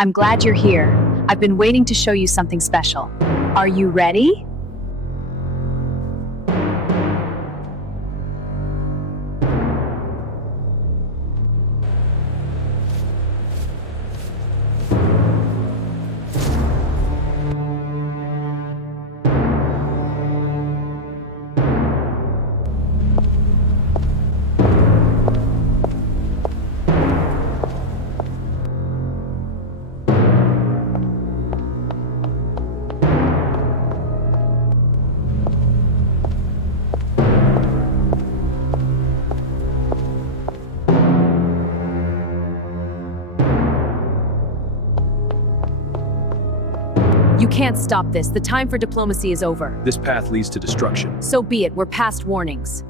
I'm glad you're here. I've been waiting to show you something special. Are you ready? You can't stop this. The time for diplomacy is over. This path leads to destruction. So be it. We're past warnings.